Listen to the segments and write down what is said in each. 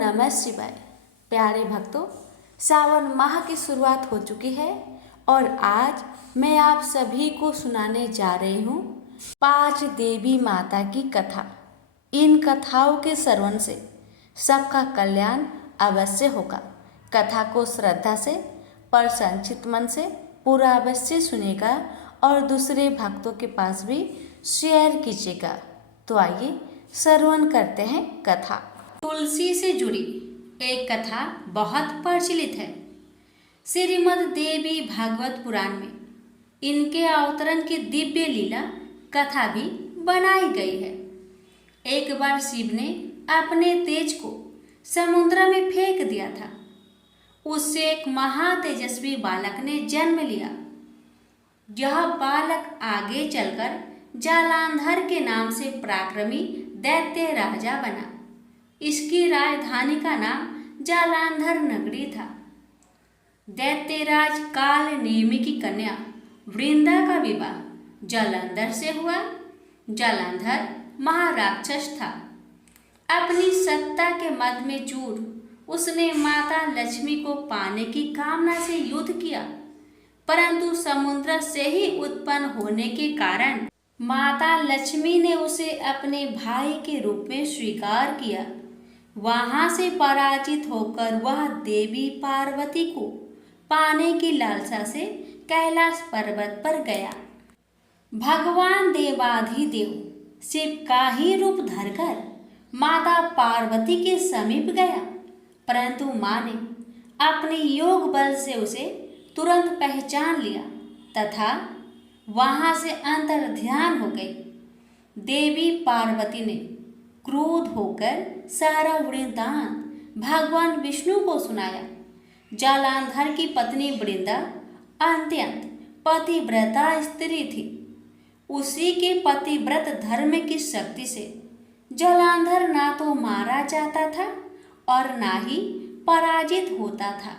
नमः शिवाय। प्यारे भक्तों, सावन माह की शुरुआत हो चुकी है और आज मैं आप सभी को सुनाने जा रही हूँ 5 देवी माता की कथा। इन कथाओं के श्रवण से सबका कल्याण अवश्य होगा। कथा को श्रद्धा से पर संचित मन से पूरा अवश्य सुनेगा और दूसरे भक्तों के पास भी शेयर कीजिएगा। तो आइए श्रवण करते हैं कथा। तुलसी से जुड़ी एक कथा बहुत प्रचलित है। श्रीमद् देवी भागवत पुराण में इनके अवतरण की दिव्य लीला कथा भी बनाई गई है। एक बार शिव ने अपने तेज को समुद्र में फेंक दिया था। उससे एक महातेजस्वी बालक ने जन्म लिया। यह बालक आगे चलकर जालांधर के नाम से पराक्रमी दैत्य राजा बना। इसकी राजधानी का नाम जालांधर नगरी था। दैत्यराज काल नेमि की कन्या वृंदा का विवाह जालंधर से हुआ। जालंधर महाराक्षस था। अपनी सत्ता के मद में चूर उसने माता लक्ष्मी को पाने की कामना से युद्ध किया, परंतु समुद्र से ही उत्पन्न होने के कारण माता लक्ष्मी ने उसे अपने भाई के रूप में स्वीकार किया। वहां से पराजित होकर वह देवी पार्वती को पाने की लालसा से कैलाश पर्वत पर गया। भगवान देवाधिदेव शिव का ही रूप धरकर माता पार्वती के समीप गया, परंतु मां ने अपने योग बल से उसे तुरंत पहचान लिया तथा वहां से अंतर्ध्यान हो गई। देवी पार्वती ने क्रोध होकर सारा वृत्तांत भगवान विष्णु को सुनाया। जालांधर की पत्नी वृंदा अत्यंत पतिव्रता स्त्री थी। उसी के पतिव्रत धर्म की शक्ति से जालांधर ना तो मारा जाता था और ना ही पराजित होता था।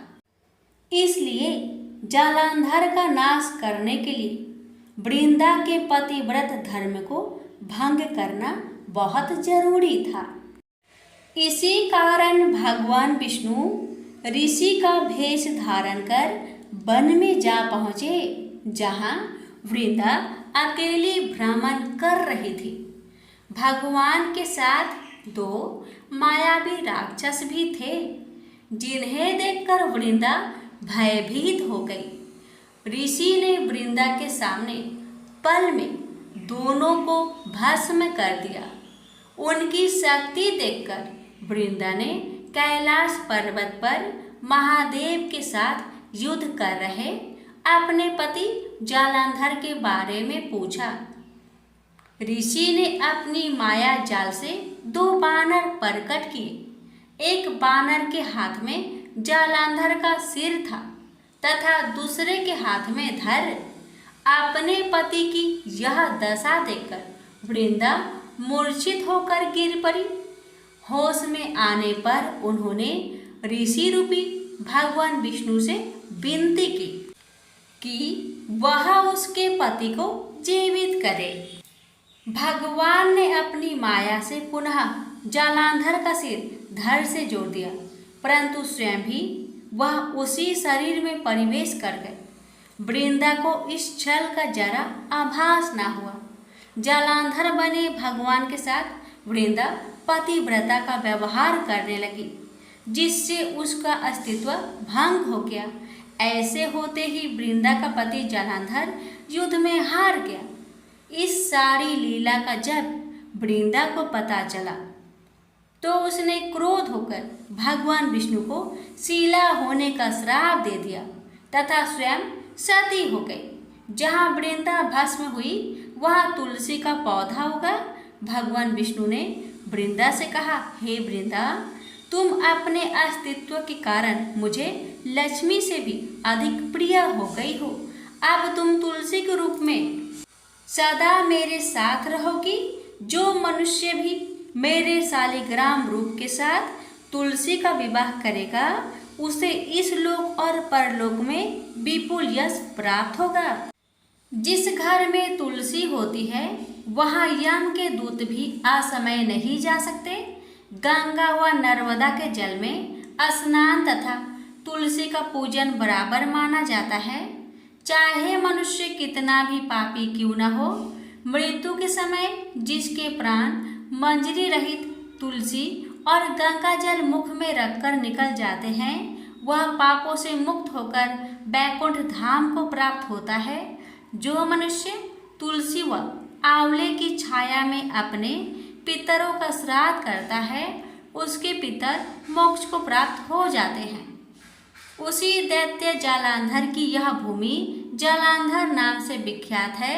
इसलिए जालांधर का नाश करने के लिए वृंदा के पतिव्रत धर्म को भंग करना बहुत जरूरी था। इसी कारण भगवान विष्णु ऋषि का भेष धारण कर वन में जा पहुँचे, जहाँ वृंदा अकेली भ्रमण कर रही थी। भगवान के साथ 2 मायावी राक्षस भी थे, जिन्हें देखकर वृंदा भयभीत हो गई। ऋषि ने वृंदा के सामने पल में दोनों को भस्म कर दिया। उनकी शक्ति देखकर वृंदा ने कैलाश पर्वत पर महादेव के साथ युद्ध कर रहे अपने पति जालंधर के बारे में पूछा। ऋषि ने अपनी माया जाल से 2 बानर प्रकट किए। एक बानर के हाथ में जालंधर का सिर था तथा दूसरे के हाथ में धर। अपने पति की यह दशा देखकर वृंदा मूर्छित होकर गिर पड़ी। होश में आने पर उन्होंने ऋषि रूपी भगवान विष्णु से विनती की कि वह उसके पति को जीवित करे। भगवान ने अपनी माया से पुनः जालंधर का सिर धड़ से जोड़ दिया, परंतु स्वयं भी वह उसी शरीर में प्रवेश कर गए। वृंदा को इस छल का जरा आभास न हुआ। जालंधर बने भगवान के साथ वृंदा पतिव्रता का व्यवहार करने लगी, जिससे उसका अस्तित्व भंग हो गया। ऐसे होते ही वृंदा का पति जालंधर युद्ध में हार गया। इस सारी लीला का जब वृंदा को पता चला तो उसने क्रोध होकर भगवान विष्णु को शीला होने का श्राप दे दिया तथा स्वयं सती हो गई। जहाँ वृंदा भस्म हुई वहाँ तुलसी का पौधा उगा। भगवान विष्णु ने वृंदा से कहा, हे वृंदा, तुम अपने अस्तित्व के कारण मुझे लक्ष्मी से भी अधिक प्रिय हो गई हो। अब तुम तुलसी के रूप में सदा मेरे साथ रहोगी। जो मनुष्य भी मेरे शालिग्राम रूप के साथ तुलसी का विवाह करेगा, उसे इस लोक और परलोक में विपुल यश प्राप्त होगा। जिस घर में तुलसी होती है वहाँ यम के दूत भी असमय नहीं जा सकते। गंगा व नर्मदा के जल में स्नान तथा तुलसी का पूजन बराबर माना जाता है। चाहे मनुष्य कितना भी पापी क्यों न हो, मृत्यु के समय जिसके प्राण मंजरी रहित तुलसी और गंगा जल मुख में रखकर निकल जाते हैं, वह पापों से मुक्त होकर वैकुंठ धाम को प्राप्त होता है। जो मनुष्य तुलसी व आंवले की छाया में अपने पितरों का श्राद्ध करता है, उसके पितर मोक्ष को प्राप्त हो जाते हैं। उसी दैत्य जालंधर की यह भूमि जालंधर नाम से विख्यात है।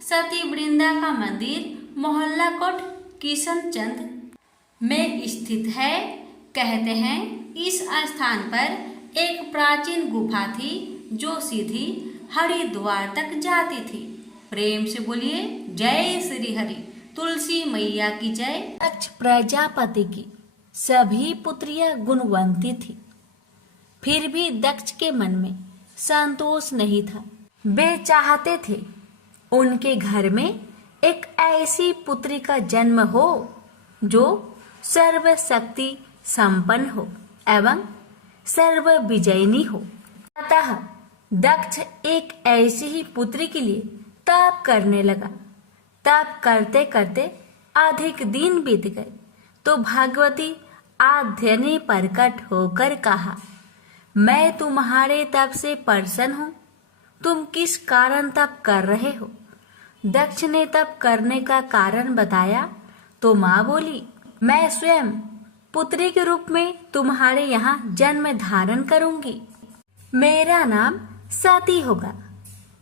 सती वृंदा का मंदिर मोहल्ला कोट किशनचंद में स्थित है। कहते हैं इस स्थान पर एक प्राचीन गुफा थी जो सीधी हरिद्वार तक जाती थी। प्रेम से बोलिए जय श्री हरि। तुलसी मैया की जय। दक्ष प्रजापति की सभी पुत्रियां गुणवंती थी, फिर भी दक्ष के मन में संतोष नहीं था। वे चाहते थे उनके घर में एक ऐसी पुत्री का जन्म हो जो सर्वशक्ति संपन्न हो एवं सर्व विजयिनी हो। अतः दक्ष एक ऐसी ही पुत्री के लिए तप करने लगा। तप करते करते अधिक दिन बीत गए तो भगवती आद्य ने प्रकट होकर कहा, मैं तुम्हारे तप से प्रसन्न हूँ। तुम किस कारण तप कर रहे हो? दक्ष ने तप करने का कारण बताया तो माँ बोली, मैं स्वयं पुत्री के रूप में तुम्हारे यहाँ जन्म धारण करूंगी। मेरा नाम सती होगा।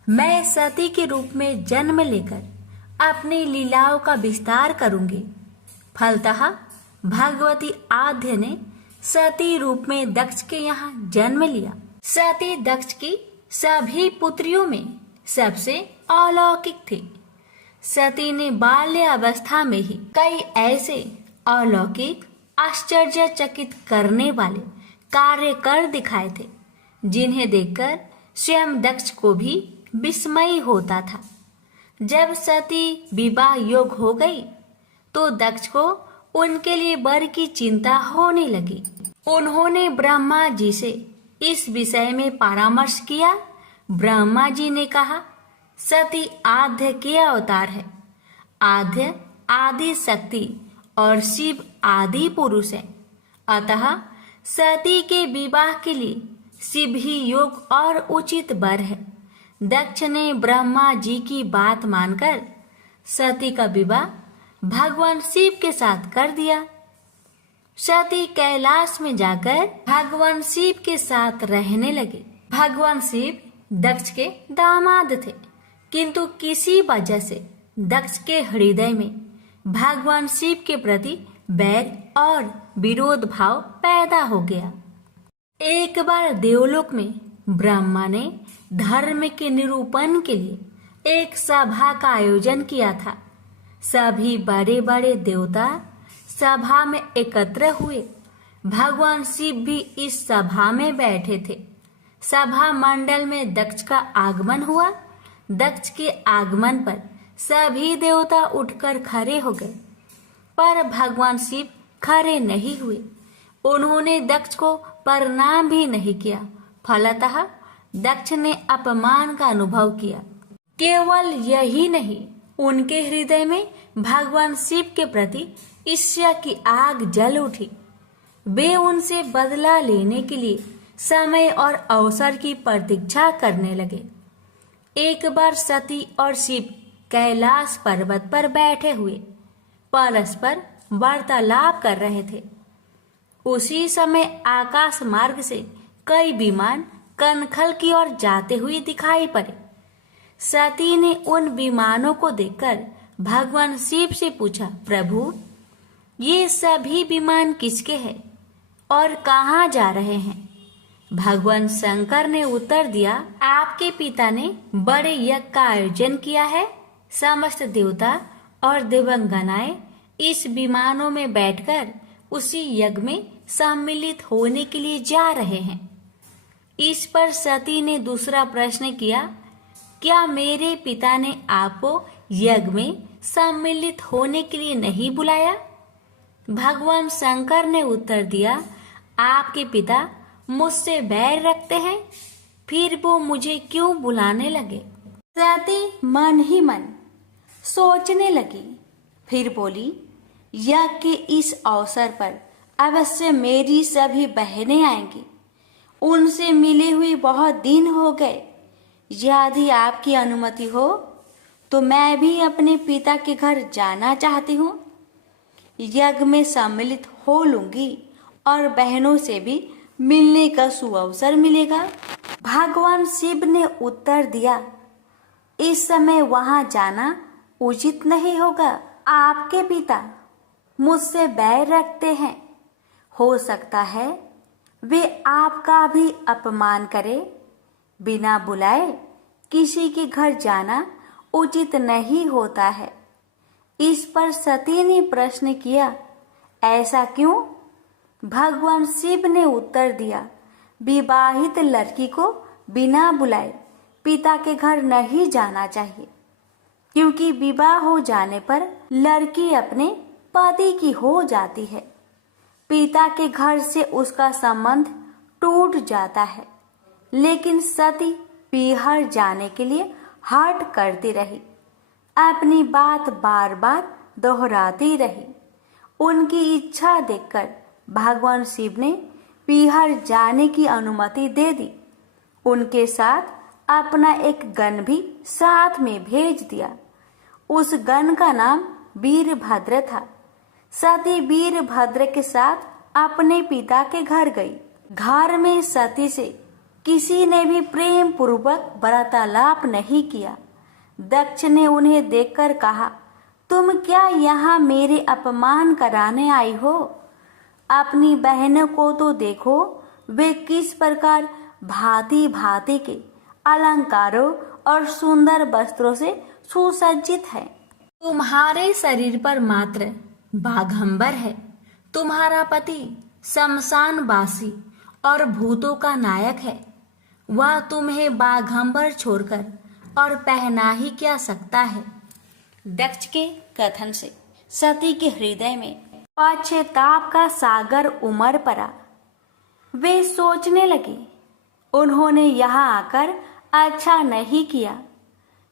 मैं सती के रूप में जन्म लेकर अपनी लीलाओं का विस्तार करूंगी। फलतः भगवती आद्य ने सती रूप में दक्ष के यहाँ जन्म लिया। सती दक्ष की सभी पुत्रियों में सबसे अलौकिक थी। सती ने बाल्य अवस्था में ही कई ऐसे अलौकिक आश्चर्यचकित करने वाले कार्य कर दिखाए थे जिन्हें देखकर स्वयं दक्ष को भी विस्मय होता था। जब सती विवाह योग हो गई तो दक्ष को उनके लिए वर की चिंता होने लगी। उन्होंने ब्रह्मा जी से इस विषय में परामर्श किया। ब्रह्मा जी ने कहा, सती आद्य के अवतार है। आद्य आदि शक्ति और शिव आदि पुरुष है। अतः सती के विवाह के लिए शिव ही योग और उचित वर है। दक्ष ने ब्रह्मा जी की बात मानकर सती का विवाह भगवान शिव के साथ कर दिया। सती कैलाश में जाकर भगवान शिव के साथ रहने लगे। भगवान शिव दक्ष के दामाद थे, किंतु किसी वजह से दक्ष के हृदय में भगवान शिव के प्रति बैर और विरोध भाव पैदा हो गया। एक बार देवलोक में ब्रह्मा ने धर्म के निरूपण के लिए एक सभा का आयोजन किया था। सभी बड़े बड़े देवता सभा में एकत्र हुए। भगवान शिव भी इस सभा में बैठे थे। सभा मंडल में दक्ष का आगमन हुआ। दक्ष के आगमन पर सभी देवता उठकर खड़े हो गए, पर भगवान शिव खड़े नहीं हुए। उन्होंने दक्ष को प्रणाम भी नहीं किया। फलतः दक्ष ने अपमान का अनुभव किया। केवल यही नहीं, उनके हृदय में भगवान शिव के प्रति ईर्ष्या की आग जल उठी। वे उनसे बदला लेने के लिए समय और अवसर की प्रतीक्षा करने लगे। एक बार सती और शिव कैलाश पर्वत पर बैठे हुए परस्पर वार्तालाप कर रहे थे। उसी समय आकाश मार्ग से कई विमान कनखल की ओर जाते हुए दिखाई पड़े। सती ने उन विमानों को देखकर भगवान शिव से पूछा, प्रभु, ये सभी विमान किसके हैं और कहाँ जा रहे हैं? भगवान शंकर ने उत्तर दिया, आपके पिता ने बड़े यज्ञ का आयोजन किया है। समस्त देवता और देवंगनाएं इस विमानों में बैठकर उसी यज्ञ में सम्मिलित होने के लिए जा रहे हैं। इस पर सती ने दूसरा प्रश्न किया, क्या मेरे पिता ने आपको यज्ञ में सम्मिलित होने के लिए नहीं बुलाया? भगवान शंकर ने उत्तर दिया, आपके पिता मुझसे बैर रखते हैं, फिर वो मुझे क्यों बुलाने लगे? सती मन ही मन सोचने लगी, फिर बोली, यज्ञ के इस अवसर पर अवश्य मेरी सभी बहनें आएंगी। उनसे मिले हुए बहुत दिन हो गए। यदि आपकी अनुमति हो तो मैं भी अपने पिता के घर जाना चाहती हूँ। यज्ञ में सम्मिलित हो लूंगी और बहनों से भी मिलने का सुअवसर मिलेगा। भगवान शिव ने उत्तर दिया, इस समय वहां जाना उचित नहीं होगा। आपके पिता मुझसे बैर रखते हैं। हो सकता है वे आपका भी अपमान करे। बिना बुलाए किसी के घर जाना उचित नहीं होता है। इस पर सती ने प्रश्न किया, ऐसा क्यों? भगवान शिव ने उत्तर दिया, विवाहित लड़की को बिना बुलाए पिता के घर नहीं जाना चाहिए, क्योंकि विवाह हो जाने पर लड़की अपने पति की हो जाती है। पिता के घर से उसका संबंध टूट जाता है। लेकिन सती पीहर जाने के लिए हठ करती रही, अपनी बात बार बार दोहराती रही। उनकी इच्छा देखकर भगवान शिव ने पीहर जाने की अनुमति दे दी। उनके साथ अपना एक गण भी साथ में भेज दिया। उस गण का नाम वीरभद्र था। सती वीरभद्र के साथ अपने पिता के घर गई। घर में सती से किसी ने भी प्रेम पूर्वक वार्तालाप नहीं किया। दक्ष ने उन्हें देखकर कहा, तुम क्या यहाँ मेरे अपमान कराने आई हो? अपनी बहनों को तो देखो, वे किस प्रकार भांति भांति के अलंकारों और सुंदर वस्त्रों से सुसज्जित है। तुम्हारे शरीर पर मात्र बाघंबर है। तुम्हारा पति शमशानवासी और भूतों का नायक है। वह तुम्हें बाघंबर छोड़कर और पहना ही क्या सकता है? दक्ष के कथन से सती के हृदय में पश्चाताप का सागर उमड़ पड़ा। वे सोचने लगी, उन्होंने यहाँ आकर अच्छा नहीं किया।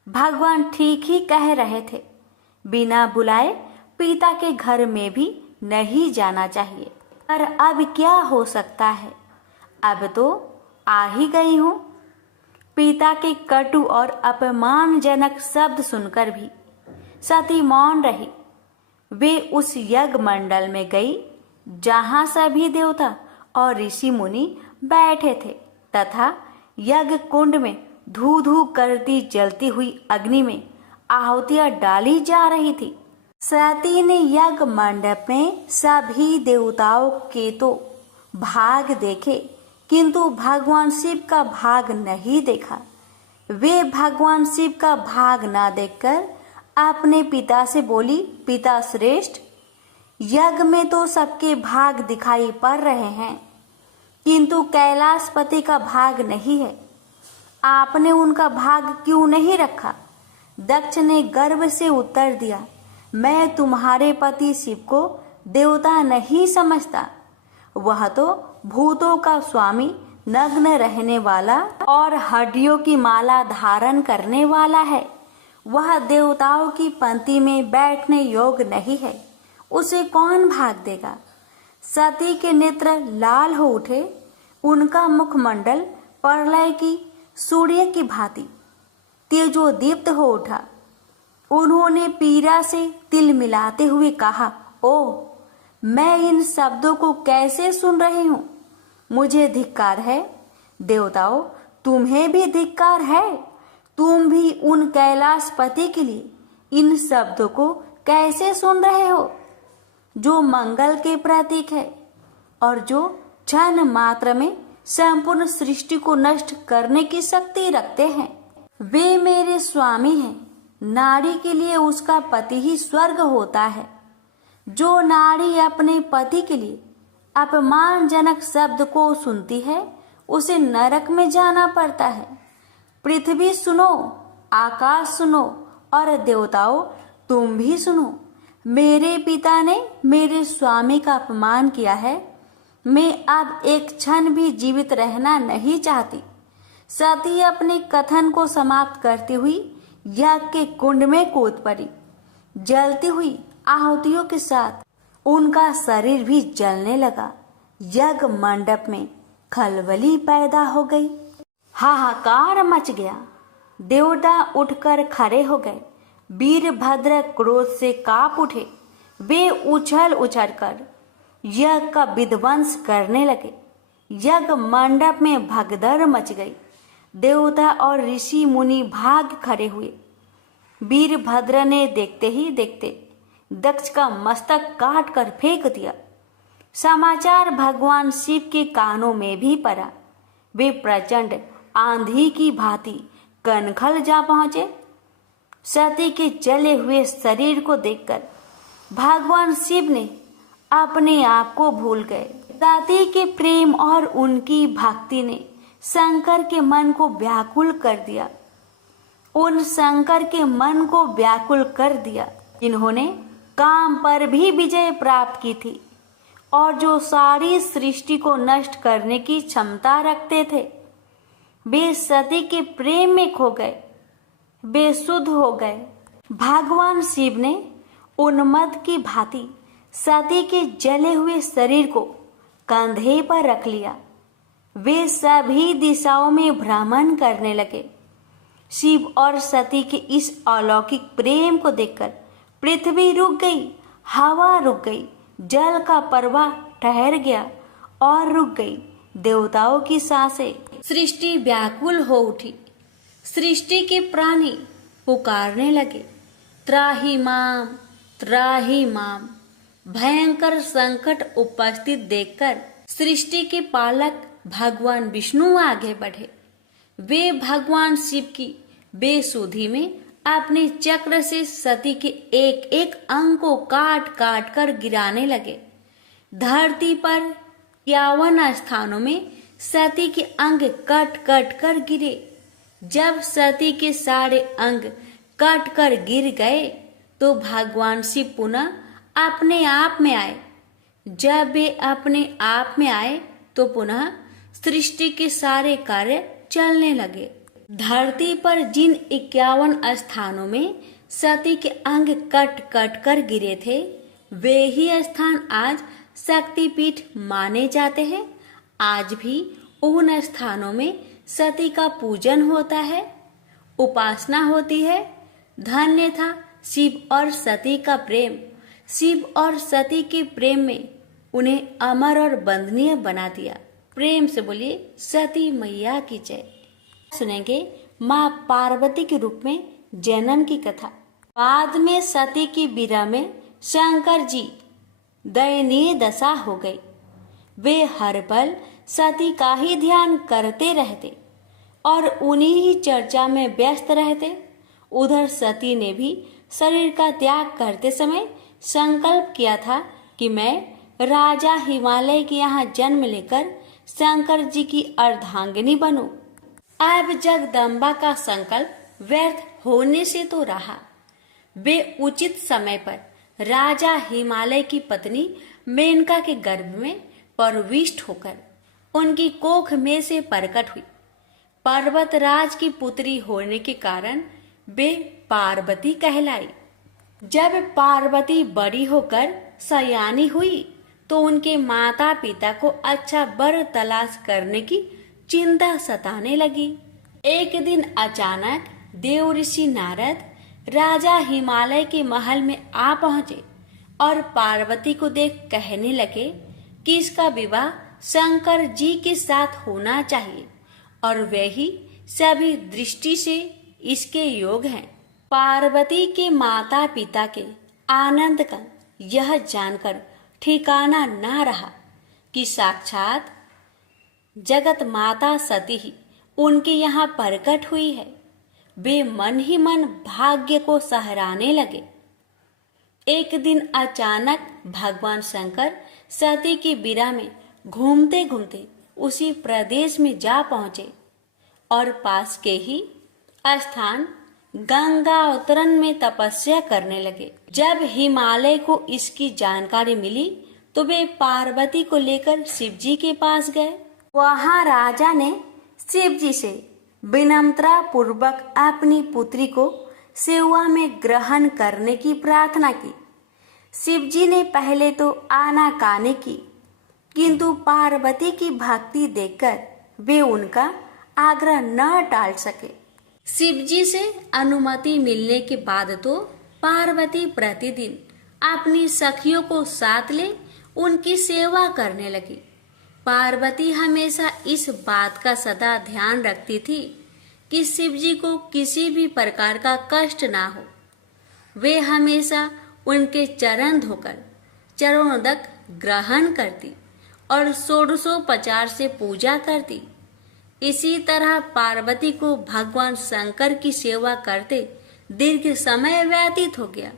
भगवान ठीक ही कह रहे थे, बिना बुलाए पिता के घर में भी नहीं जाना चाहिए। पर अब क्या हो सकता है? अब तो आ ही गई हूँ। पिता के कटु और अपमानजनक शब्द सुनकर भी सती मौन रही। वे उस यज्ञ मंडल में गई जहाँ सभी देवता और ऋषि मुनि बैठे थे तथा यज्ञ कुंड में धू धू करती जलती हुई अग्नि में आहुतियां डाली जा रही थी। सती ने यज्ञ मंडप में सभी देवताओं के तो भाग देखे, किंतु भगवान शिव का भाग नहीं देखा। वे भगवान शिव का भाग ना देखकर अपने पिता से बोली, पिता श्रेष्ठ, यज्ञ में तो सबके भाग दिखाई पड़ रहे हैं, किंतु कैलाशपति का भाग नहीं है। आपने उनका भाग क्यों नहीं रखा? दक्ष ने गर्व से उत्तर दिया, मैं तुम्हारे पति शिव को देवता नहीं समझता। वह तो भूतों का स्वामी, नग्न रहने वाला और हड्डियों की माला धारण करने वाला है। वह देवताओं की पंक्ति में बैठने योग्य नहीं है। उसे कौन भाग देगा? सती के नेत्र लाल हो उठे। उनका मुखमंडल प्रलय की सूर्य की भांति तेजोदीप्त हो उठा। उन्होंने पीड़ा से तिल मिलाते हुए कहा, ओ, मैं इन शब्दों को कैसे सुन रही हूँ? मुझे धिक्कार है। देवताओं, तुम्हें भी धिक्कार है। तुम भी उन कैलाशपति के लिए इन शब्दों को कैसे सुन रहे हो, जो मंगल के प्रतीक है और जो क्षण मात्र में संपूर्ण सृष्टि को नष्ट करने की शक्ति रखते हैं। वे मेरे स्वामी हैं। नारी के लिए उसका पति ही स्वर्ग होता है। जो नारी अपने पति के लिए अपमानजनक शब्द को सुनती है, उसे नरक में जाना पड़ता है। पृथ्वी सुनो, आकाश सुनो और देवताओं तुम भी सुनो। मेरे पिता ने मेरे स्वामी का अपमान किया है। मैं अब एक क्षण भी जीवित रहना नहीं चाहती। सती अपने कथन को समाप्त करती हुई यज्ञ के कुंड में कूद पड़ी। जलती हुई आहुतियों के साथ उनका शरीर भी जलने लगा। यज्ञ मंडप में खलबली पैदा हो गई। हाहाकार मच गया। देवता उठकर खड़े हो गए। वीरभद्र क्रोध से कांप उठे। वे उछल उछल कर यज्ञ का विध्वंस करने लगे। यज्ञ मंडप में भगदड़ मच गई। देवता और ऋषि मुनि भाग खड़े हुए। वीरभद्र ने देखते ही देखते दक्ष का मस्तक काट कर फेंक दिया। समाचार भगवान शिव के कानों में भी पड़ा। वे प्रचंड आंधी की भांति कनखल जा पहुंचे। सती के जले हुए शरीर को देखकर भगवान शिव ने अपने आप को भूल गए। सती के प्रेम और उनकी भक्ति ने शंकर के मन को व्याकुल कर दिया। उन शंकर के मन को व्याकुल कर दिया जिन्होंने काम पर भी विजय प्राप्त की थी और जो सारी सृष्टि को नष्ट करने की क्षमता रखते थे। वे सती के प्रेम में खो गए, बेसुध हो गए। भगवान शिव ने उन्मत्त की भांति सती के जले हुए शरीर को कंधे पर रख लिया। वे सभी दिशाओं में भ्रमण करने लगे। शिव और सती के इस अलौकिक प्रेम को देखकर पृथ्वी रुक गई, हवा रुक गई, जल का प्रवाह ठहर गया और रुक गई। देवताओं की सांसें, सृष्टि व्याकुल हो उठी। सृष्टि के प्राणी पुकारने लगे, त्राहि माम, त्राहि माम। भयंकर संकट उपस्थित देखकर सृष्टि के पालक भगवान विष्णु आगे बढ़े। वे भगवान शिव की बेसुधी में अपने चक्र से सती के एक एक अंग को काट काट कर गिराने लगे। धरती पर 51 स्थानों में सती के अंग कट कट कर गिरे। जब सती के सारे अंग कट कर गिर गए तो भगवान शिव पुनः अपने आप में आए। जब वे अपने आप में आए तो पुनः सृष्टि के सारे कार्य चलने लगे। धरती पर जिन 51 स्थानों में सती के अंग कट कट कर गिरे थे, वे ही स्थान आज शक्तिपीठ माने जाते हैं। आज भी उन स्थानों में सती का पूजन होता है, उपासना होती है। धन्य था शिव और सती का प्रेम। शिव और सती के प्रेम में उन्हें अमर और वंदनीय बना दिया। प्रेम से बोलिए सती मैया की जय। सुनेंगे माँ पार्वती के रूप में जन्म की कथा। बाद में सती की बीरा में शंकर जी दयनीय दशा हो गई। वे हर पल सती का ही ध्यान करते रहते और उन्हीं ही चर्चा में व्यस्त रहते। उधर सती ने भी शरीर का त्याग करते समय संकल्प किया था कि मैं राजा हिमालय के यहाँ जन्म लेकर शंकर जी की अर्धांगिनी बनूं। अब जगदम्बा का संकल्प व्यर्थ होने से तो रहा। वे उचित समय पर राजा हिमालय की पत्नी मेनका के गर्भ में प्रविष्ट होकर उनकी कोख में से प्रकट हुई। पर्वतराज की पुत्री होने के कारण वे पार्वती कहलाई। जब पार्वती बड़ी होकर सयानी हुई तो उनके माता पिता को अच्छा वर तलाश करने की चिंता सताने लगी। एक दिन अचानक देव ऋषि नारद राजा हिमालय के महल में आ पहुंचे और पार्वती को देख कहने लगे कि इसका विवाह शंकर जी के साथ होना चाहिए और वे ही सभी दृष्टि से इसके योग हैं। पार्वती के माता पिता के आनंद का यह जानकर ठिकाना ना रहा कि साक्षात जगत माता सती ही उनके यहाँ प्रकट हुई है। वे मन ही मन भाग्य को सहराने लगे। एक दिन अचानक भगवान शंकर सती की बीरा में घूमते घूमते उसी प्रदेश में जा पहुंचे और पास के ही स्थान गंगा उत्तरन में तपस्या करने लगे। जब हिमालय को इसकी जानकारी मिली तो वे पार्वती को लेकर शिव जी के पास गए। वहां राजा ने शिव जी से विनम्रता पूर्वक अपनी पुत्री को सेवा में ग्रहण करने की प्रार्थना की। शिव जी ने पहले तो आनाकानी की, किंतु पार्वती की भक्ति देखकर वे उनका आग्रह न टाल सके। शिव जी से अनुमति मिलने के बाद तो पार्वती प्रतिदिन अपनी सखियों को साथ ले उनकी सेवा करने लगी। पार्वती हमेशा इस बात का सदा ध्यान रखती थी कि शिव जी को किसी भी प्रकार का कष्ट ना हो। वे हमेशा उनके चरण धोकर चरणोदक ग्रहण करती और षोडशोपचार से पूजा करती। इसी तरह पार्वती को भगवान शंकर की सेवा करते दीर्घ समय व्यतीत हो गया,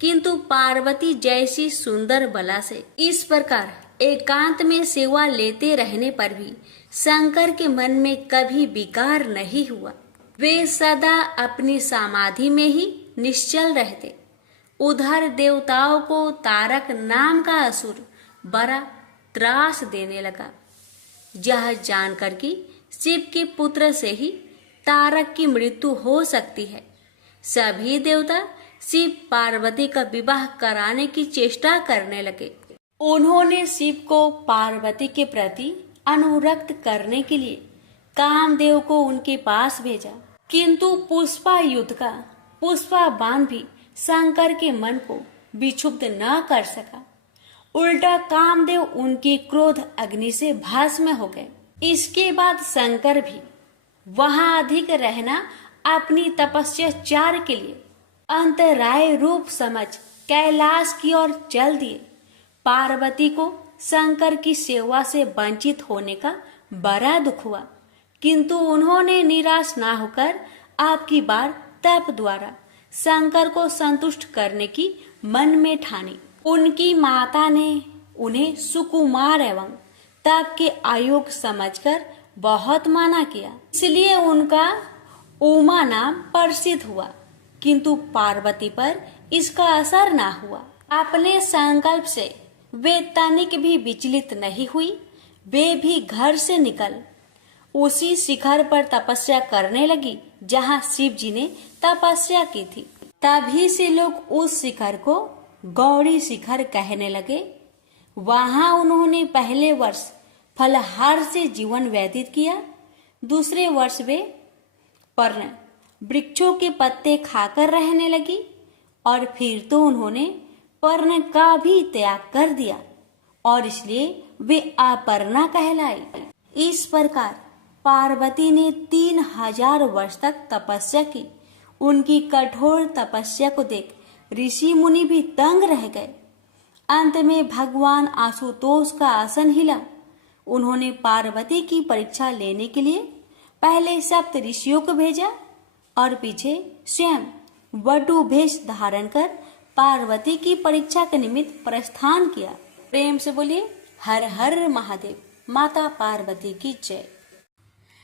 किंतु पार्वती जैसी सुंदर बला से इस प्रकार एकांत में सेवा लेते रहने पर भी शंकर के मन में कभी विकार नहीं हुआ। वे सदा अपनी समाधि में ही निश्चल रहते। उधर देवताओं को तारक नाम का असुर बड़ा त्रास देने लगा। यह जानकर कि शिव के पुत्र से ही तारक की मृत्यु हो सकती है, सभी देवता शिव पार्वती का विवाह कराने की चेष्टा करने लगे। उन्होंने शिव को पार्वती के प्रति अनुरक्त करने के लिए कामदेव को उनके पास भेजा, किंतु पुष्पा युद्ध का पुष्पा बाण भी शंकर के मन को विक्षुब्ध न कर सका। उल्टा कामदेव उनकी क्रोध अग्नि से भस्म हो गए। इसके बाद शंकर भी वहां अधिक रहना अपनी तपस्या के लिए अंतराय रूप समझ कैलाश की ओर चल दिए। पार्वती को शंकर की सेवा से वंचित होने का बड़ा दुख हुआ, किंतु उन्होंने निराश ना होकर आपकी बार तप द्वारा शंकर को संतुष्ट करने की मन में ठानी। उनकी माता ने उन्हें सुकुमार एवं तप के आयोग समझकर बहुत माना किया, इसलिए उनका उमा नाम प्रसिद्ध हुआ, किंतु पार्वती पर इसका असर ना हुआ। अपने संकल्प से वे तनिक भी विचलित नहीं हुई। वे भी घर से निकल उसी शिखर पर तपस्या करने लगी जहाँ शिव जी ने तपस्या की थी। तभी से लोग उस शिखर को गौरी शिखर कहने लगे। वहां उन्होंने पहले वर्ष फलहार से जीवन व्यतीत किया। दूसरे वर्ष वे पर्ण वृक्षों के पत्ते खाकर रहने लगी और फिर तो उन्होंने पर्ण का भी त्याग कर दिया और इसलिए वे अपर्णा कहलाई। इस प्रकार पार्वती ने 3000 वर्ष तक तपस्या की। उनकी कठोर तपस्या को देख ऋषि मुनि भी दंग रह गए। अंत में भगवान आशुतोष का आसन हिला। उन्होंने पार्वती की परीक्षा लेने के लिए पहले सप्त ऋषियों को भेजा और पीछे स्वयं वटु भेष धारण कर पार्वती की परीक्षा के निमित्त प्रस्थान किया। प्रेम से बोलिए हर हर महादेव, माता पार्वती की जय।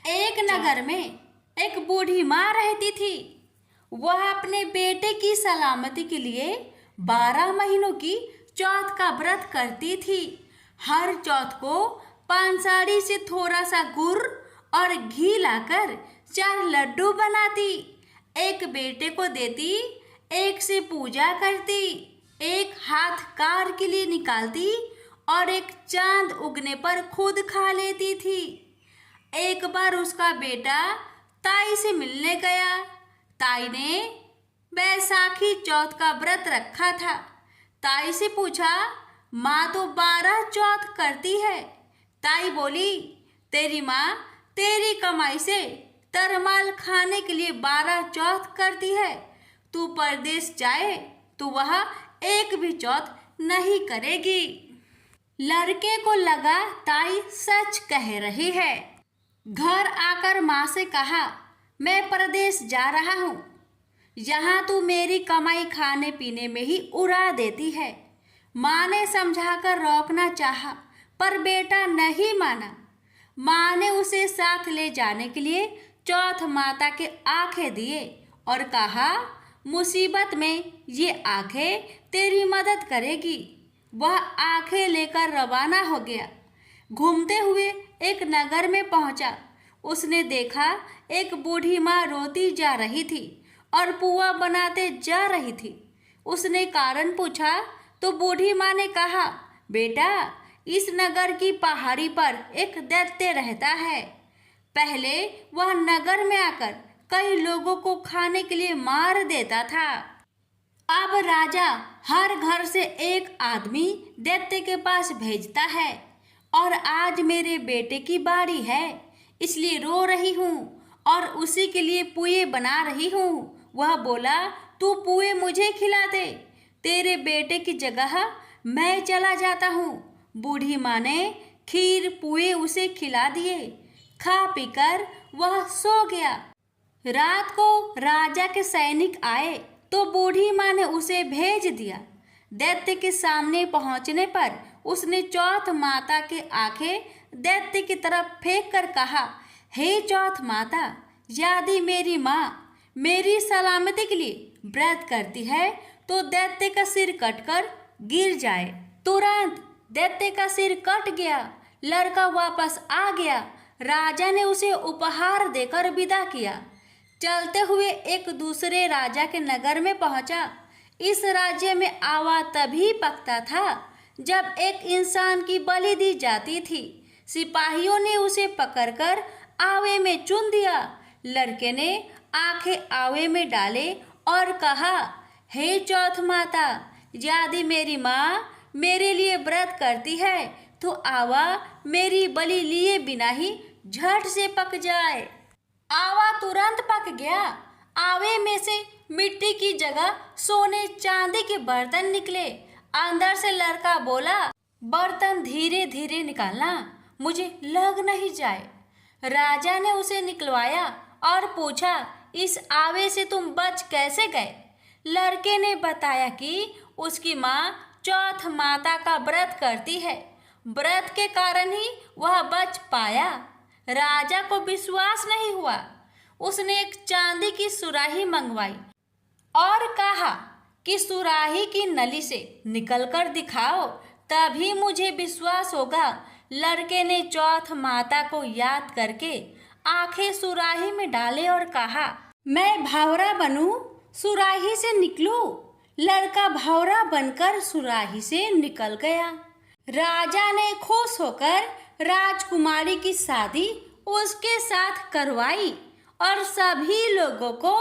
एक नगर में एक बूढ़ी माँ रहती थी। वह अपने बेटे की सलामती के लिए 12 महीनों की चौथ का व्रत करती थी। हर चौथ को पानसाड़ी से थोड़ा सा गुड़ और घी लाकर 4 लड्डू बनाती, एक बेटे को देती, एक से पूजा करती, एक हाथ कार के लिए निकालती और एक चांद उगने पर खुद खा लेती थी। एक बार उसका बेटा ताई से मिलने गया। ताई ने बैसाखी चौथ का व्रत रखा था। ताई से पूछा, माँ तो 12 चौथ करती है। ताई बोली, तेरी माँ तेरी कमाई से तरमाल खाने के लिए 12 चौथ करती है। तू परदेश जाए तो वह एक भी चौथ नहीं करेगी। लड़के को लगा ताई सच कह रही है। घर आकर माँ से कहा, मैं परदेश जा रहा हूँ, यहाँ तू मेरी कमाई खाने पीने में ही उड़ा देती है। माँ ने समझाकर रोकना चाहा, पर बेटा नहीं माना। माँ ने उसे साथ ले जाने के लिए चौथ माता के आंखें दिए और कहा, मुसीबत में ये आंखें तेरी मदद करेगी। वह आंखें लेकर रवाना हो गया। घूमते हुए एक नगर में पहुंचा। उसने देखा एक बूढ़ी माँ रोती जा रही थी और पुआ बनाते जा रही थी। उसने कारण पूछा तो बूढ़ी माँ ने कहा, बेटा, इस नगर की पहाड़ी पर एक दैत्य रहता है। पहले वह नगर में आकर कई लोगों को खाने के लिए मार देता था। अब राजा हर घर से एक आदमी दैत्य के पास भेजता है और आज मेरे बेटे की बारी है, इसलिए रो रही हूँ और उसी के लिए पुए बना रही हूँ। वह बोला, तू पुए मुझे खिला दे, तेरे बेटे की जगह मैं चला जाता हूँ। बूढ़ी माँ ने खीर पुए उसे खिला दिए। खा पीकर वह सो गया। रात को राजा के सैनिक आए तो बूढ़ी माँ ने उसे भेज दिया। दैत्य के सामने पहुंचने पर उसने चौथ माता के आंखें दैत्य की तरफ फेंक कर कहा, हे चौथ माता, यदि मेरी माँ मेरी सलामती के लिए व्रत करती है तो दैत्य का सिर कटकर गिर जाए। तुरंत दैत्य का सिर कट गया। लड़का वापस आ गया। राजा ने उसे उपहार देकर विदा किया। चलते हुए एक दूसरे राजा के नगर में पहुंचा। इस राज्य में आवा तभी पकता था जब एक इंसान की बलि दी जाती थी। सिपाहियों ने उसे पकड़कर आवे में चुन दिया। लड़के ने आंखें आवे में डाले और कहा, हे चौथ माता, यदि मेरी माँ मेरे लिए व्रत करती है तो आवा मेरी बलि लिए बिना ही झट से पक जाए। आवा तुरंत पक गया। आवे में से मिट्टी की जगह सोने चांदी के बर्तन निकले। अंदर से लड़का बोला, बर्तन धीरे धीरे निकालना, मुझे लग नहीं जाए। राजा ने उसे निकलवाया और पूछा, इस आवे से तुम बच कैसे गए? लड़के ने बताया कि उसकी माँ चौथ माता का व्रत करती है, व्रत के कारण ही वह बच पाया। राजा को विश्वास नहीं हुआ। उसने एक चांदी की सुराही मंगवाई और कहा कि सुराही की नली से निकलकर दिखाओ, तभी मुझे विश्वास होगा। लड़के ने चौथ माता को याद करके आंखें सुराही में डाले और कहा, मैं भंवरा बनूं, सुराही से निकलूं। लड़का भंवरा बनकर सुराही से निकल गया। राजा ने खुश होकर राजकुमारी की शादी उसके साथ करवाई और सभी लोगों को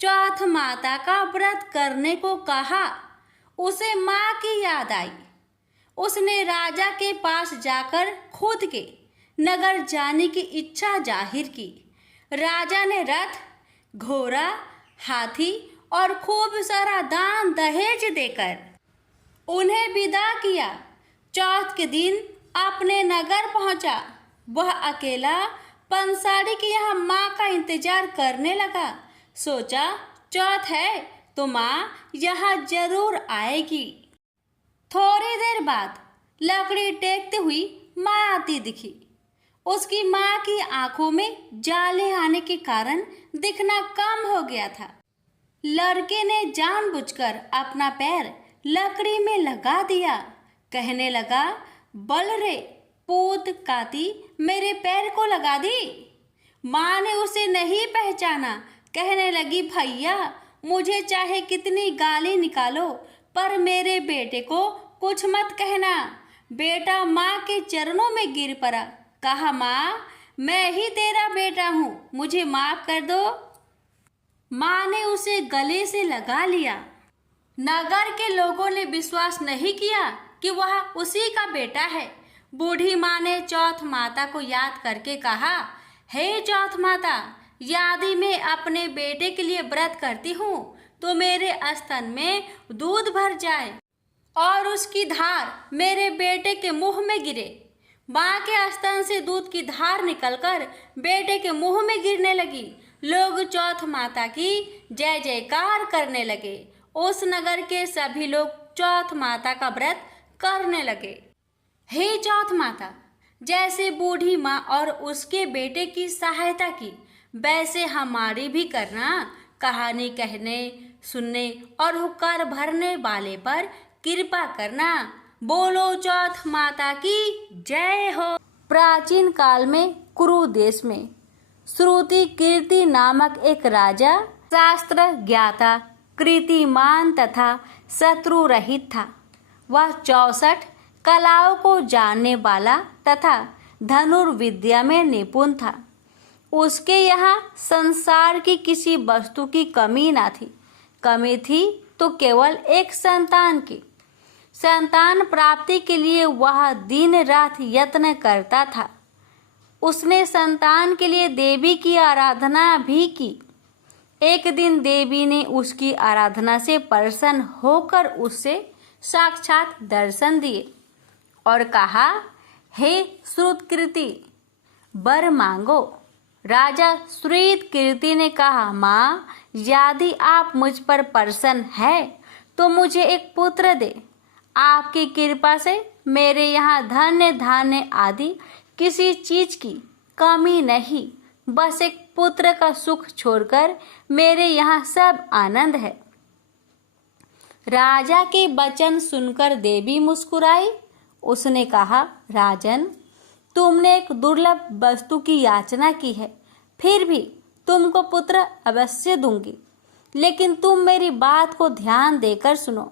चौथ माता का व्रत करने को कहा। उसे माँ की याद आई। उसने राजा के पास जाकर खुद के नगर जाने की इच्छा जाहिर की। राजा ने रथ, घोड़ा, हाथी और खूब सारा दान दहेज देकर उन्हें विदा किया। चौथ के दिन अपने नगर पहुंचा। वह अकेला पंसारी के यहाँ माँ का इंतजार करने लगा। सोचा, चौथ है तो माँ यहाँ जरूर आएगी। थोड़ी देर बाद लकड़ी टेकते हुई माँ आती दिखी। उसकी माँ की आंखों में जाले आने के कारण दिखना कम हो गया था। लड़के ने जानबूझकर अपना पैर लकड़ी में लगा दिया। कहने लगा, बल रे पूत काती, मेरे पैर को लगा दी। माँ ने उसे नहीं पहचाना। कहने लगी, भैया, मुझे चाहे कितनी गाली निकालो पर मेरे बेटे को कुछ मत कहना। बेटा माँ के चरणों में गिर पड़ा। कहा, माँ, मैं ही तेरा बेटा हूँ, मुझे माफ कर दो। माँ ने उसे गले से लगा लिया। नगर के लोगों ने विश्वास नहीं किया कि वह उसी का बेटा है। बूढ़ी माँ ने चौथ माता को याद करके कहा, हे चौथ माता, यदि मैं अपने बेटे के लिए व्रत करती हूँ तो मेरे स्तन में दूध भर जाए और उसकी धार मेरे बेटे के मुंह में गिरे। माँ के स्तन से दूध की धार निकलकर बेटे के मुंह में गिरने लगी। लोग चौथ माता की जय जयकार करने लगे। उस नगर के सभी लोग चौथ माता का व्रत करने लगे। हे चौथ माता, जैसे बूढ़ी माँ और उसके बेटे की सहायता की, वैसे हमारी भी करना। कहानी कहने, सुनने और हुक्कार भरने वाले पर कृपा करना। बोलो चौथ माता की जय हो। प्राचीन काल में कुरु देश में श्रुति कीर्ति नामक एक राजा शास्त्र ज्ञाता, कीर्तिमान तथा शत्रु रहित था। वह 64 कलाओं को जानने वाला तथा धनुर्विद्या में निपुण था। उसके यहाँ संसार की किसी वस्तु की कमी न थी। कमी थी तो केवल एक संतान की। संतान प्राप्ति के लिए वह दिन रात यत्न करता था। उसने संतान के लिए देवी की आराधना भी की। एक दिन देवी ने उसकी आराधना से प्रसन्न होकर उससे साक्षात दर्शन दिए और कहा, हे श्रुतकीर्ति, वर मांगो। राजा श्रुतकीर्ति ने कहा, माँ, यदि आप मुझ पर प्रसन्न है तो मुझे एक पुत्र दे। आपकी कृपा से मेरे यहाँ धन्य धान्य आदि किसी चीज की कमी नहीं। बस एक पुत्र का सुख छोड़कर मेरे यहाँ सब आनंद है। राजा के वचन सुनकर देवी मुस्कुराई। उसने कहा, राजन, तुमने एक दुर्लभ वस्तु की याचना की है, फिर भी तुमको पुत्र अवश्य दूंगी। लेकिन तुम मेरी बात को ध्यान देकर सुनो।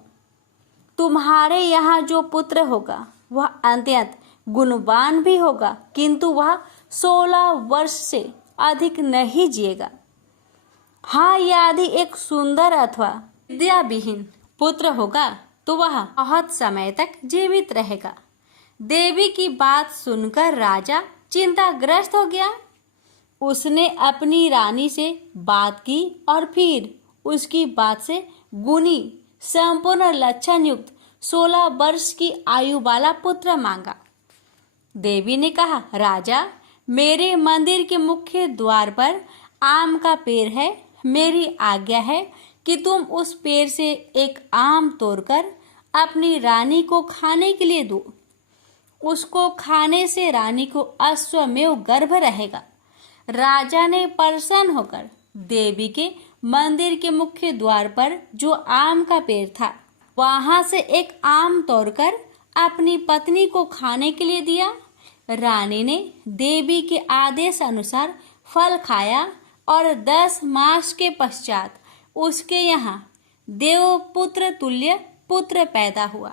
तुम्हारे यहाँ जो पुत्र होगा वह अत्यंत गुणवान भी होगा, किंतु वह 16 वर्ष से अधिक नहीं जिएगा। हाँ, यदि एक सुंदर अथवा विद्याविहीन पुत्र होगा तो वह बहुत समय तक जीवित रहेगा। देवी की बात सुनकर राजा चिंताग्रस्त हो गया। उसने अपनी रानी से बात की और फिर उसकी बात से गुणी संपूर्ण लक्षण युक्त 16 वर्ष की आयु वाला पुत्र मांगा। देवी ने कहा, राजा, मेरे मंदिर के मुख्य द्वार पर आम का पेड़ है। मेरी आज्ञा है कि तुम उस पेड़ से एक आम तोड़कर अपनी रानी को खाने के लिए दो। उसको खाने से रानी को अश्वमेव गर्भ रहेगा। राजा ने प्रसन्न होकर देवी के मंदिर के मुख्य द्वार पर जो आम का पेड़ था वहां से एक आम तोड़कर अपनी पत्नी को खाने के लिए दिया। रानी ने देवी के आदेश अनुसार फल खाया और 10 मास के पश्चात उसके यहाँ देवपुत्र तुल्य पुत्र पैदा हुआ।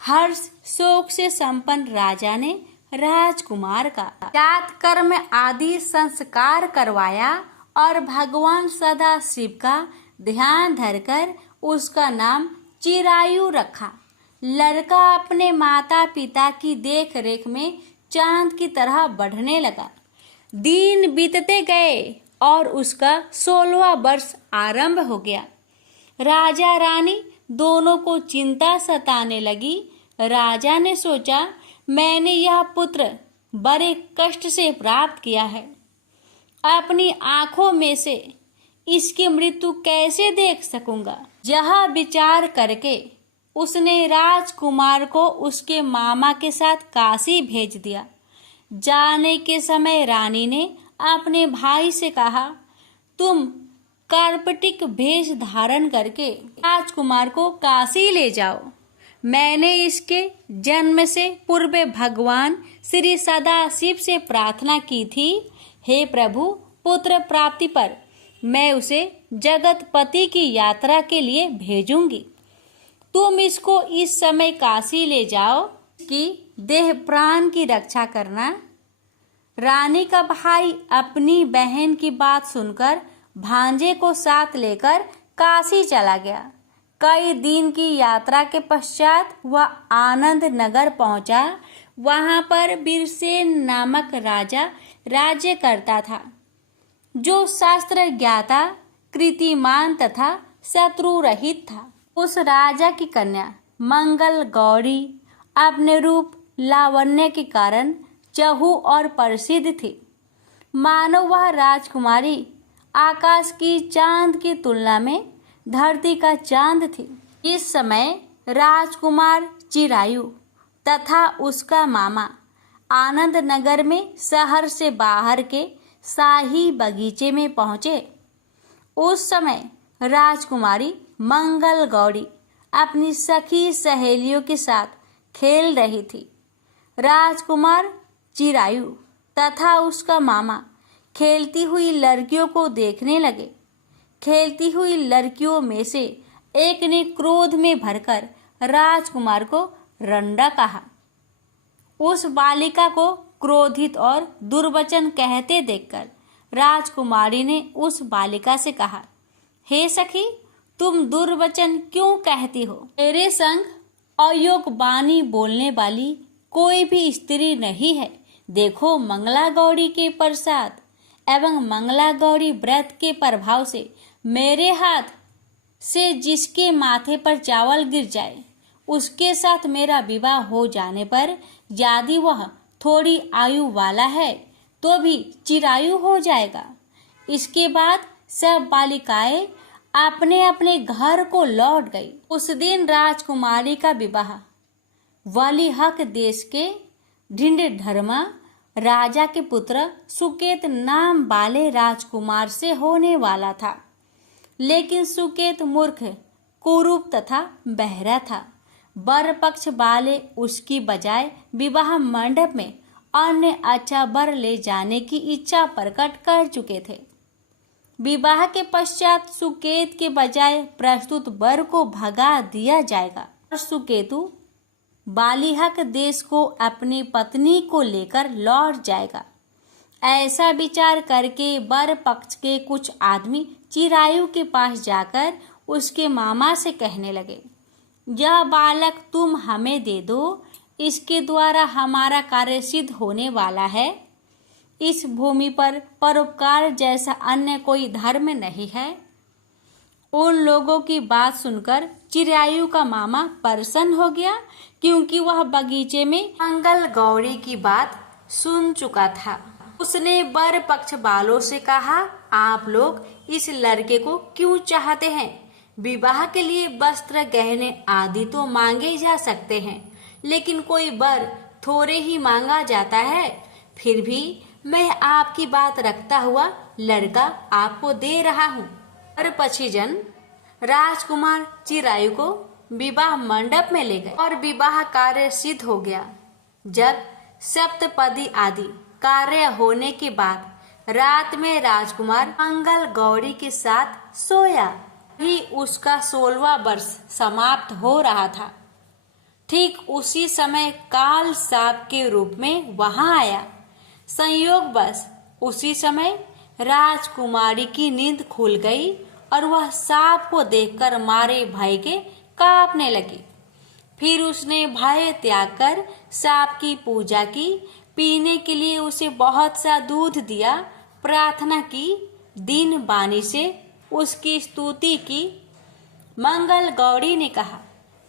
हर्ष शोक से संपन्न राजा ने राजकुमार का जात कर्म आदि संस्कार करवाया और भगवान सदा शिव का ध्यान धरकर उसका नाम चिरायु रखा। लड़का अपने माता पिता की देख रेख में चांद की तरह बढ़ने लगा। दिन बीतते गए और उसका 16वां वर्ष आरंभ हो गया। राजा रानी दोनों को चिंता सताने लगी। राजा ने सोचा, मैंने यह पुत्र बड़े कष्ट से प्राप्त किया है। अपनी आंखों में से इसकी मृत्यु कैसे देख सकूंगा। यह विचार करके उसने राजकुमार को उसके मामा के साथ काशी भेज दिया। जाने के समय रानी ने अपने भाई से कहा, तुम कार्पटिक वेश धारण करके राजकुमार को काशी ले जाओ। मैंने इसके जन्म से पूर्व भगवान श्री सदाशिव से प्रार्थना की थी, हे प्रभु, पुत्र प्राप्ति पर मैं उसे जगतपति की यात्रा के लिए भेजूंगी। तुम इसको इस समय काशी ले जाओ कि देह प्राण की रक्षा करना। रानी का भाई अपनी बहन की बात सुनकर भांजे को साथ लेकर काशी चला गया। कई दिन की यात्रा के पश्चात वह आनंद नगर पहुंचा। वहां पर बीरसेन नामक राजा राज्य करता था, जो शास्त्र ज्ञाता, कीर्तिमान तथा शत्रु रहित था। उस राजा की कन्या मंगल गौरी अपने रूप लावण्य के कारण चहु और प्रसिद्ध थी। मानो वह राजकुमारी आकाश की चांद की तुलना में धरती का चांद थी। इस समय राजकुमार चिरायु तथा उसका मामा आनंद नगर में शहर से बाहर के शाही बगीचे में पहुंचे। उस समय राजकुमारी मंगल गौरी अपनी सखी सहेलियों के साथ खेल रही थी। राजकुमार चिरायु तथा उसका मामा खेलती हुई लड़कियों को देखने लगे। खेलती हुई लड़कियों में से एक ने क्रोध में भरकर राजकुमार को रंडा कहा। उस बालिका को क्रोधित और दुर्वचन कहते देखकर राजकुमारी ने उस बालिका से कहा, हे सखी, तुम दुर्वचन क्यों कहती हो? मेरे संग अयोग्य वाणी बोलने वाली कोई भी स्त्री नहीं है। देखो, मंगला गौरी के प्रसाद एवं मंगला गौरी व्रत के प्रभाव से मेरे हाथ से जिसके माथे पर चावल गिर जाए उसके साथ मेरा विवाह हो जाने पर यदि वह थोड़ी आयु वाला है तो भी चिरायु हो जाएगा। इसके बाद सब बालिकाएं अपने अपने घर को लौट गई। उस दिन राजकुमारी का विवाह वलिहक देश के ढिंढधर्मा राजा के पुत्र सुकेत नाम वाले राजकुमार से होने वाला था। लेकिन सुकेत मूर्ख, कुरूप तथा बहरा था। वर पक्ष वाले उसकी बजाय विवाह मंडप में अन्य अच्छा वर ले जाने की इच्छा प्रकट कर चुके थे। विवाह के पश्चात सुकेत के बजाय प्रस्तुत वर को भगा दिया जाएगा और सुकेतु बालिहक देश को अपनी पत्नी को लेकर लौट जाएगा। ऐसा विचार करके वर पक्ष के कुछ आदमी चिरायु के पास जाकर उसके मामा से कहने लगे, यह बालक तुम हमें दे दो, इसके द्वारा हमारा कार्य सिद्ध होने वाला है। इस भूमि पर परोपकार जैसा अन्य कोई धर्म नहीं है। उन लोगों की बात सुनकर चिरायु का मामा प्रसन्न हो गया, क्योंकि वह बगीचे में मंगल गौरी की बात सुन चुका था। उसने वर पक्ष वालों से कहा, आप लोग इस लड़के को क्यों चाहते हैं? विवाह के लिए वस्त्र, गहने आदि तो मांगे जा सकते हैं, लेकिन कोई वर थोड़े ही मांगा जाता है। फिर भी मैं आपकी बात रखता हुआ लड़का आपको दे रहा हूँ। वर पक्षी जन राजकुमार चिरायु को विवाह मंडप में ले गए और विवाह कार्य सिद्ध हो गया। जब सप्तपदी आदि कार्य होने के बाद रात में राजकुमार मंगल गौरी के साथ सोया ही उसका 16वां वर्ष समाप्त हो रहा था। ठीक उसी समय काल सांप के रूप में वहां आया। संयोगवश उसी समय राजकुमारी की नींद खुल गई और वह सांप को देखकर मारे भय के कांपने लगी। फिर उसने भय त्याग कर सांप की पूजा की, पीने के लिए उसे बहुत सा दूध दिया, प्रार्थना की, दिन बानी से उसकी स्तुति की। मंगल गौरी ने कहा,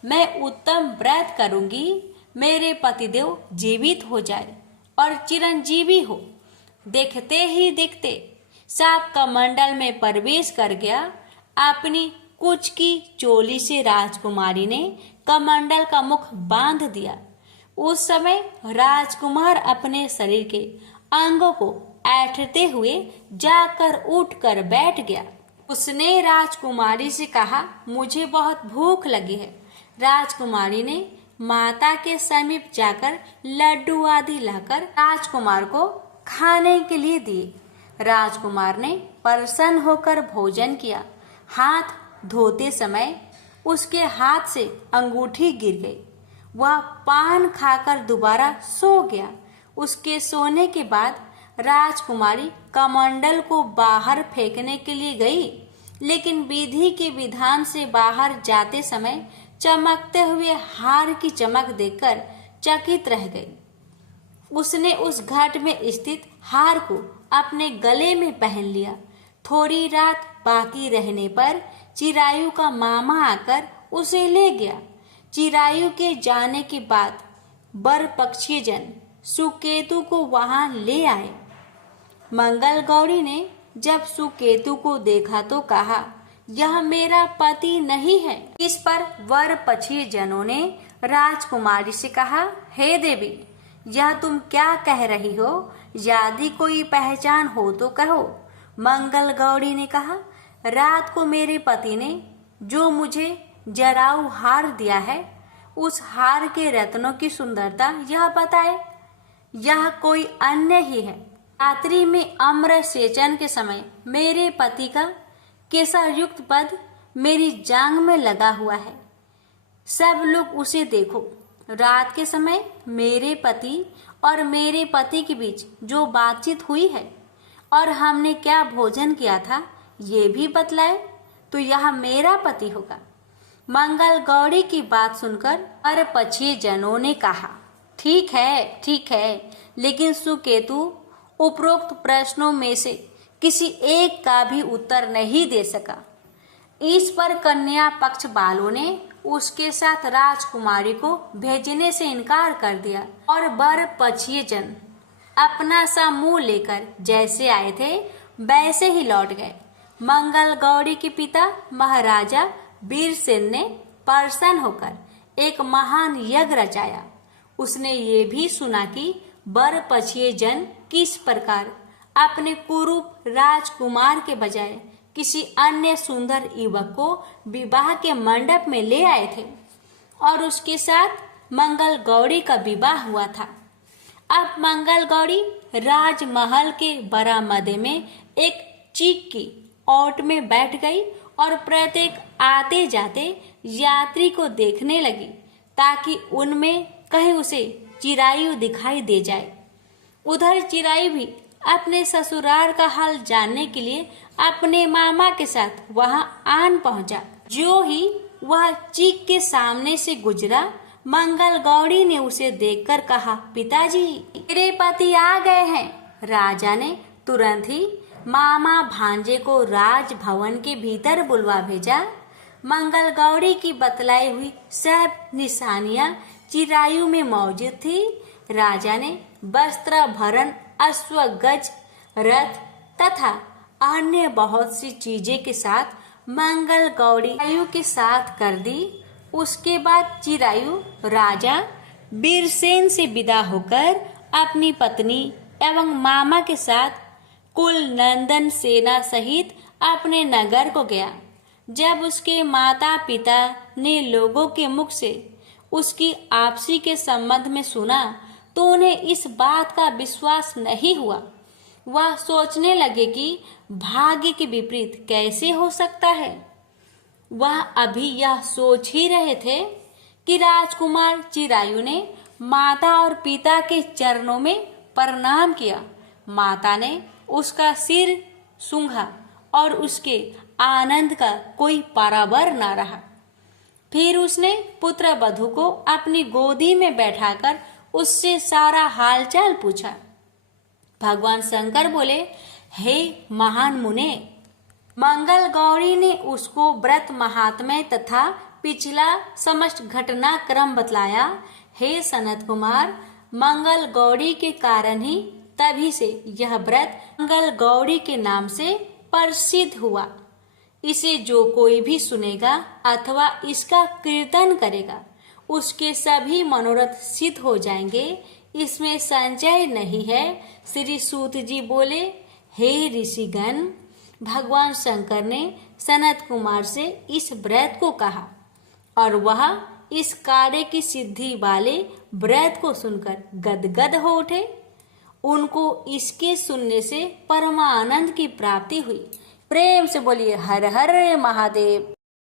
मैं उत्तम व्रत करूंगी, मेरे पतिदेव जीवित हो जाए और चिरंजीवी हो। देखते ही देखते सांप कमंडल में प्रवेश कर गया। अपनी कुछ की चोली से राजकुमारी ने कमंडल का मुख बांध दिया। उस समय राजकुमार अपने शरीर के अंगों को ऐंठते हुए जाकर उठकर बैठ गया। उसने राजकुमारी से कहा, मुझे बहुत भूख लगी है। राजकुमारी ने माता के समीप जाकर लड्डू आदि लाकर राजकुमार को खाने के लिए दिए। राजकुमार ने प्रसन्न होकर भोजन किया। हाथ धोते समय उसके हाथ से अंगूठी गिर गई। वह पान खाकर दोबारा सो गया। उसके सोने के बाद राजकुमारी कमंडल को बाहर फेंकने के लिए गई, लेकिन विधि के विधान से बाहर जाते समय चमकते हुए हार की चमक देखकर चकित रह गई। उसने उस घट में स्थित हार को अपने गले में पहन लिया। थोड़ी रात बाकी रहने पर चिरायु का मामा आकर उसे ले गया। चिरायु के जाने के बाद वर पक्षी जन सुकेतु को वहां ले आए। मंगल गौरी ने जब सुकेतु को देखा तो कहा, यह मेरा पति नहीं है। इस पर वर पक्षी जनों ने राजकुमारी से कहा, हे देवी, यह तुम क्या कह रही हो? यदि कोई पहचान हो तो कहो। मंगल गौरी ने कहा, रात को मेरे पति ने जो मुझे जराऊ हार दिया है, उस हार के रत्नों की सुंदरता यह बताए, यह कोई अन्य ही है। रात्रि में अम्र सेचन के समय मेरे पति का केसरयुक्त पद मेरी जांग में लगा हुआ है। सब लोग उसे देखो। रात के समय मेरे पति और मेरे पति के बीच जो बातचीत हुई है और हमने क्या भोजन किया था, ये भी बतलाए, तो यह मेरा पति होगा। मंगल गौरी की बात सुनकर और पछिए जनों ने कहा, ठीक है, लेकिन सुकेतु उपरोक्त प्रश्नों में से किसी एक का भी उत्तर नहीं दे सका। इस पर कन्या पक्ष वालों ने उसके साथ राजकुमारी को भेजने से इनकार कर दिया और वर पछिए जन अपना सा मुंह लेकर जैसे आए थे वैसे ही लौट गए। मंगल गौरी के पिता महाराजा वीरसेन ने प्रसन्न होकर एक महान यज्ञ रचाया। उसने ये भी सुना कि वर पछिए जन किस प्रकार अपने कुरूप राजकुमार के बजाय किसी अन्य सुंदर युवक को विवाह के मंडप में ले आए थे और उसके साथ मंगल गौरी का विवाह हुआ था। अब मंगल गौरी राजमहल के बरामदे में एक चीक की ओट में बैठ गई और प्रत्येक आते जाते यात्री को देखने लगी ताकि उनमें कहीं उसे चिरायु दिखाई दे जाए। उधर चिरायु भी अपने ससुराल का हाल जानने के लिए अपने मामा के साथ वहां आन पहुंचा। जो ही वह चीक के सामने से गुजरा, मंगल गौरी ने उसे देखकर कहा, पिताजी, मेरे पति आ गए हैं। राजा ने तुरंत ही मामा भांजे को राजभवन के भीतर बुलवा भेजा। मंगल गौरी की बतलाई हुई सब निशानियां चिरायु में मौजूद थी। राजा ने वस्त्र भरण, अश्व गज, रथ तथा अन्य बहुत सी चीजें के साथ मंगल गौरी चिरायु के साथ कर दी। उसके बाद चिरायु राजा वीरसेन से विदा होकर अपनी पत्नी एवं मामा के साथ कुल नंदन सेना सहित अपने नगर को गया। जब उसके माता पिता ने लोगों के मुख से उसकी आपसी के संबंध में सुना तो उन्हें इस बात का विश्वास नहीं हुआ। वह सोचने लगे कि भाग्य के विपरीत कैसे हो सकता है। वह अभी यह सोच ही रहे थे कि राजकुमार चिरायु ने माता और पिता के चरणों में प्रणाम किया। माता ने उसका सिर सूंघा और उसके आनंद का कोई पारावर न रहा। फिर उसने पुत्र वधू को अपनी गोदी में बैठाकर उससे सारा हालचाल पूछा। भगवान शंकर बोले, हे महान मुने, मंगल गौरी ने उसको व्रत महात्म्य तथा पिछला समस्त घटनाक्रम बतलाया। हे सनत कुमार, मंगल गौरी के कारण ही तभी से यह व्रत मंगल गौरी के नाम से प्रसिद्ध हुआ। इसे जो कोई भी सुनेगा अथवा इसका कीर्तन करेगा, उसके सभी मनोरथ सिद्ध हो जाएंगे, इसमें संशय नहीं है। श्री सूत जी बोले, हे ऋषिगण, भगवान शंकर ने सनत कुमार से इस व्रत को कहा और वह इस कार्य की सिद्धि वाले व्रत को सुनकर गदगद हो उठे। उनको इसके सुनने से परमानंद की प्राप्ति हुई। प्रेम से बोलिए हर हर महादेव।